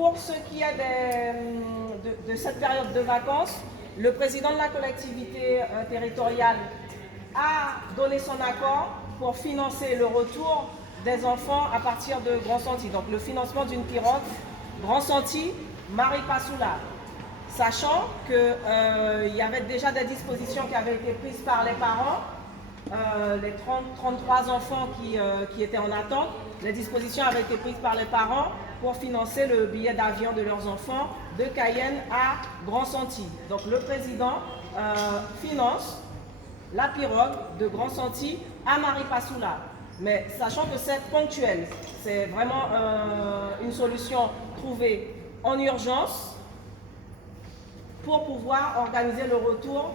pour ce qui est de cette période de vacances, le président de la collectivité territoriale a donné son accord pour financer le retour des enfants à partir de Grand Santi. Donc le financement d'une pirogue Grand Santi, Maripasoula. Sachant qu'il y avait déjà des dispositions qui avaient été prises par les parents, les 33 enfants qui étaient en attente, les dispositions avaient été prises par les parents pour financer le billet d'avion de leurs enfants de Cayenne à Grand Santi. Donc le président finance la pirogue de Grand Santi à Maripasoula. Mais sachant que c'est ponctuel, c'est vraiment une solution trouvée en urgence pour pouvoir organiser le retour,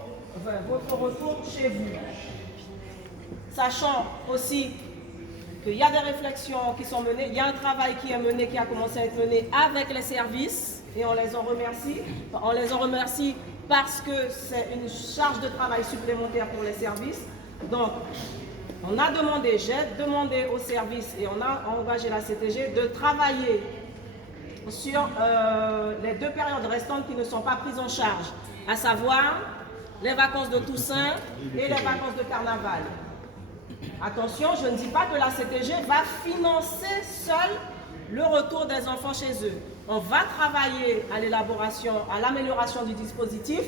votre retour chez vous. Sachant aussi qu'il y a des réflexions qui sont menées, il y a un travail qui est mené, qui a commencé à être mené avec les services, et on les en remercie. On les en remercie parce que c'est une charge de travail supplémentaire pour les services. Donc, on a demandé, j'ai demandé aux services et on a engagé la CTG de travailler sur les 2 périodes restantes qui ne sont pas prises en charge, à savoir les vacances de Toussaint et les vacances de Carnaval. Attention, je ne dis pas que la CTG va financer seule le retour des enfants chez eux. On va travailler à l'élaboration, à l'amélioration du dispositif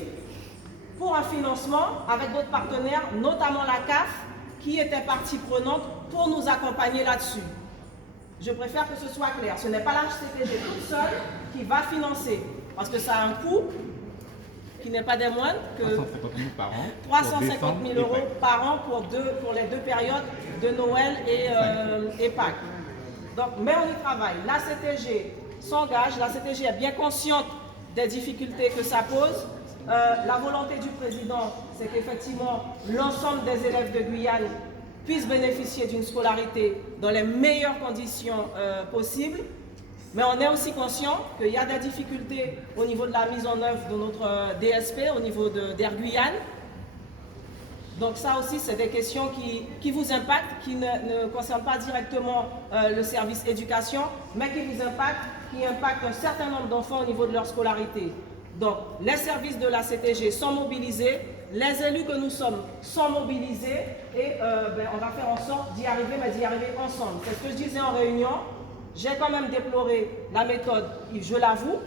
pour un financement avec d'autres partenaires, notamment la CAF, qui était partie prenante pour nous accompagner là-dessus. Je préfère que ce soit clair. Ce n'est pas la CTG toute seule qui va financer, parce que ça a un coût qui n'est pas des moindres que 350 000 euros par an pour les 2 périodes de Noël et Pâques. Donc, mais on y travaille. La CTG s'engage, la CTG est bien consciente des difficultés que ça pose. La volonté du président, c'est qu'effectivement l'ensemble des élèves de Guyane puissent bénéficier d'une scolarité dans les meilleures conditions possibles. Mais on est aussi conscient qu'il y a des difficultés au niveau de la mise en œuvre de notre DSP, au niveau d'Air Guyane. Donc ça aussi, c'est des questions qui vous impactent, qui ne concernent pas directement le service éducation, mais qui vous impactent, qui impactent un certain nombre d'enfants au niveau de leur scolarité. Donc les services de la CTG sont mobilisés, les élus que nous sommes sont mobilisés et on va faire en sorte d'y arriver, mais d'y arriver ensemble. C'est ce que je disais en réunion. J'ai quand même déploré la méthode, je l'avoue,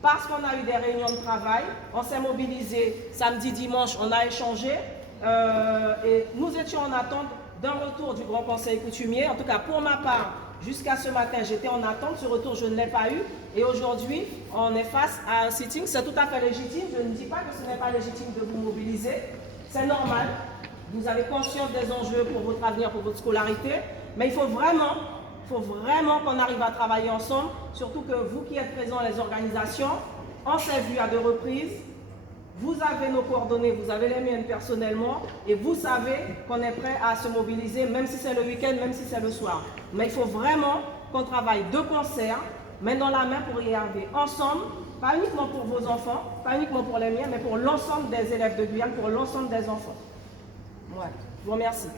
parce qu'on a eu des réunions de travail, on s'est mobilisé samedi, dimanche, on a échangé et nous étions en attente d'un retour du Grand Conseil coutumier. En tout cas, pour ma part, jusqu'à ce matin, j'étais en attente. Ce retour, je ne l'ai pas eu. Et aujourd'hui, on est face à un sitting. C'est tout à fait légitime. Je ne dis pas que ce n'est pas légitime de vous mobiliser. C'est normal. Vous avez conscience des enjeux pour votre avenir, pour votre scolarité. Mais il faut vraiment qu'on arrive à travailler ensemble. Surtout que vous qui êtes présents, les organisations, on s'est vu à 2 reprises. Vous avez nos coordonnées, vous avez les miennes personnellement et vous savez qu'on est prêt à se mobiliser, même si c'est le week-end, même si c'est le soir. Mais il faut vraiment qu'on travaille de concert, main dans la main pour y arriver ensemble, pas uniquement pour vos enfants, pas uniquement pour les miens, mais pour l'ensemble des élèves de Guyane, pour l'ensemble des enfants. Ouais. Je vous remercie.